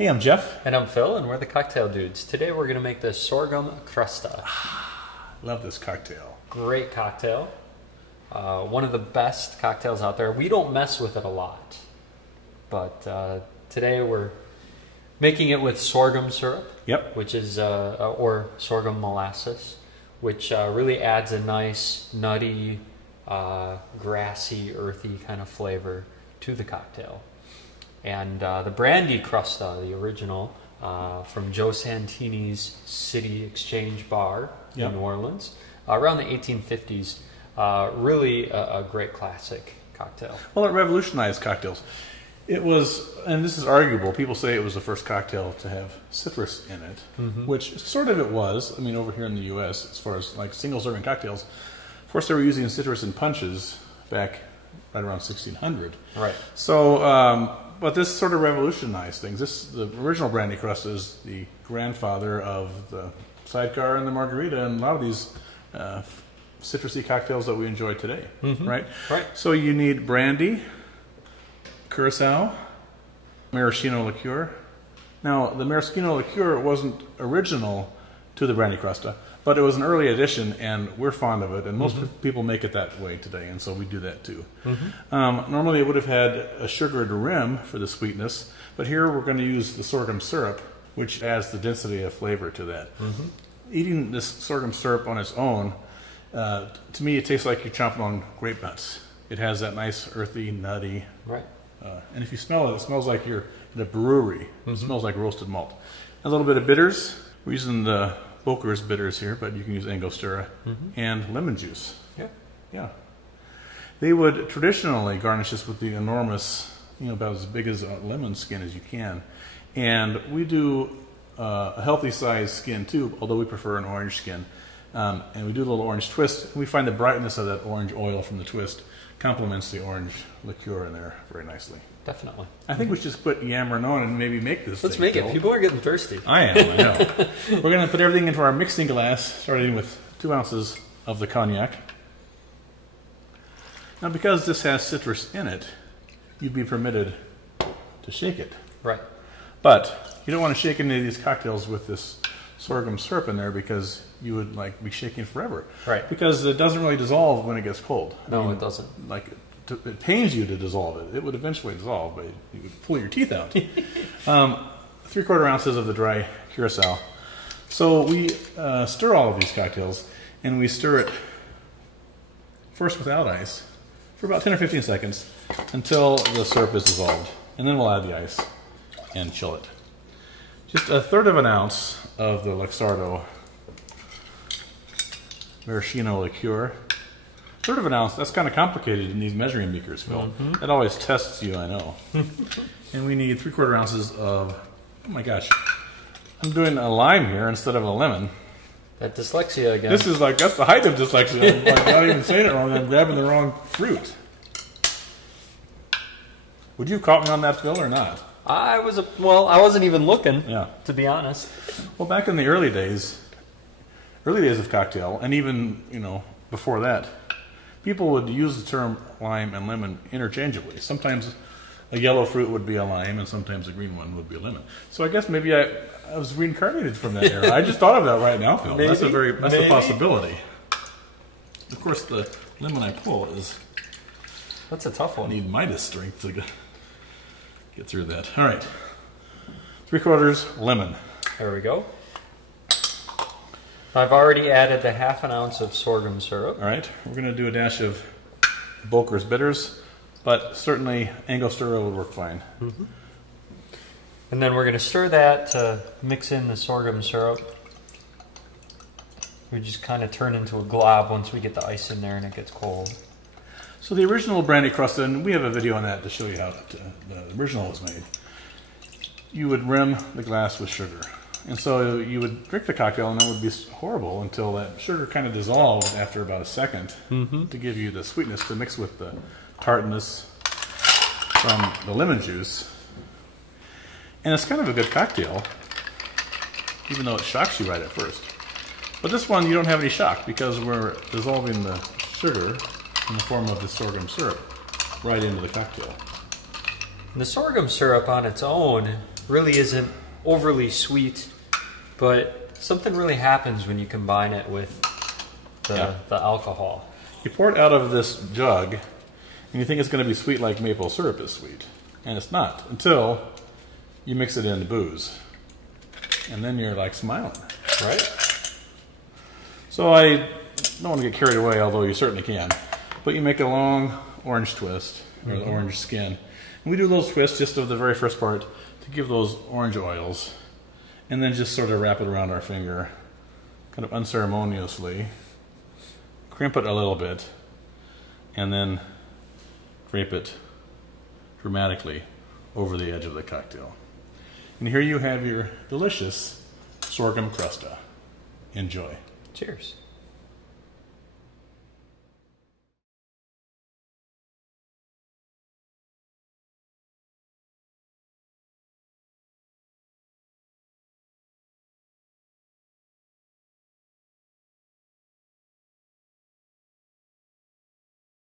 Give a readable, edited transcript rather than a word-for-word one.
Hey, I'm Jeff. And I'm Phil, and we're the Cocktail Dudes. Today we're going to make the Sorghum Crusta. Love this cocktail. Great cocktail. One of the best cocktails out there. We don't mess with it a lot. But today we're making it with sorghum syrup. Yep. Which is, or sorghum molasses, which really adds a nice, nutty, grassy, earthy kind of flavor to the cocktail. And the Brandy Crusta, the original, from Joe Santini's City Exchange Bar in New Orleans, around the 1850s. Really a great classic cocktail. Well, it revolutionized cocktails. It was, and this is arguable, people say it was the first cocktail to have citrus in it, which sort of it was. I mean, over here in the U.S., as far as like single-serving cocktails, of course they were using citrus in punches back right around 1600. Right. So, but this sort of revolutionized things. The original Brandy Crusta is the grandfather of the sidecar and the margarita and a lot of these citrusy cocktails that we enjoy today, right? Right. So you need brandy, curacao, maraschino liqueur. Now, the maraschino liqueur wasn't original to the Brandy Crusta, but it was an early addition, and we're fond of it, and most people make it that way today, and so we do that too. Normally it would have had a sugared rim for the sweetness, but here we're going to use the sorghum syrup, which adds the density of flavor to that. Eating this sorghum syrup on its own, to me it tastes like you're chomping on grape nuts. It has that nice earthy, nutty, and if you smell it, it smells like you're in a brewery. It smells like roasted malt. A little bit of bitters. We're using the Boker's bitters here, but you can use Angostura, and lemon juice. Yeah. They would traditionally garnish this with the enormous, about as big as a lemon skin as you can. And we do a healthy size skin too, although we prefer an orange skin. And we do a little orange twist. And we find the brightness of that orange oil from the twist complements the orange liqueur in there very nicely. Definitely. I think we should just quit yammering on and maybe make this Let's thing, make it. Phil. People are getting thirsty. I know. We're going to put everything into our mixing glass, starting with 2 ounces of the cognac. Now, because this has citrus in it, you'd be permitted to shake it. Right. But you don't want to shake any of these cocktails with this sorghum syrup in there because you would be shaking forever. Right. Because it doesn't really dissolve when it gets cold. No, it doesn't. It pains you to dissolve it. It would eventually dissolve, but you would pull your teeth out. 3/4 ounces of the dry curacao. So we stir all of these cocktails, and we stir it first without ice for about 10 or 15 seconds until the syrup is dissolved. And then we'll add the ice and chill it. Just 1/3 ounce of the Luxardo maraschino liqueur. 1/3 ounce, that's kind of complicated in these measuring beakers, Phil. That always tests you, I know. And we need 3/4 ounces of, oh my gosh, I'm doing a lime here instead of a lemon. That dyslexia again. This is that's the height of dyslexia. I'm not even saying it wrong, I'm grabbing the wrong fruit. Would you have caught me on that, Phil, or not? I wasn't even looking, to be honest. Well, back in the early days of cocktail, and even, before that, people would use the term lime and lemon interchangeably. Sometimes a yellow fruit would be a lime, and sometimes a green one would be a lemon. So I guess maybe I was reincarnated from that era. I just thought of that right now, Phil. Maybe, that's a possibility. Of course, the lemon I pull is... That's a tough one. I need Midas strength to get through that. All right. 3/4 lemon. There we go. I've already added the 1/2 ounce of sorghum syrup. All right. We're going to do a dash of Boker's bitters, but certainly Angostura would work fine. And then we're going to stir that to mix in the sorghum syrup. We just kind of turn into a glob once we get the ice in there and it gets cold. So the original Brandy Crusta, and we have a video on that to show you how the original was made. You would rim the glass with sugar. And so you would drink the cocktail and it would be horrible until that sugar kind of dissolved after about a second to give you the sweetness to mix with the tartness from the lemon juice. And it's kind of a good cocktail, even though it shocks you right at first. But this one you don't have any shock because we're dissolving the sugar in the form of the sorghum syrup right into the cocktail. The sorghum syrup on its own really isn't overly sweet, but something really happens when you combine it with the alcohol. You pour it out of this jug, and you think it's going to be sweet like maple syrup is sweet. And it's not, until you mix it in booze. And then you're like smiling. Right? So I don't want to get carried away, although you certainly can. But you make a long orange twist, or the orange skin. And we do a little twist just of the very first part to give those orange oils. And then just sort of wrap it around our finger, kind of unceremoniously. Crimp it a little bit, and then drape it dramatically over the edge of the cocktail. And here you have your delicious sorghum crusta. Enjoy. Cheers.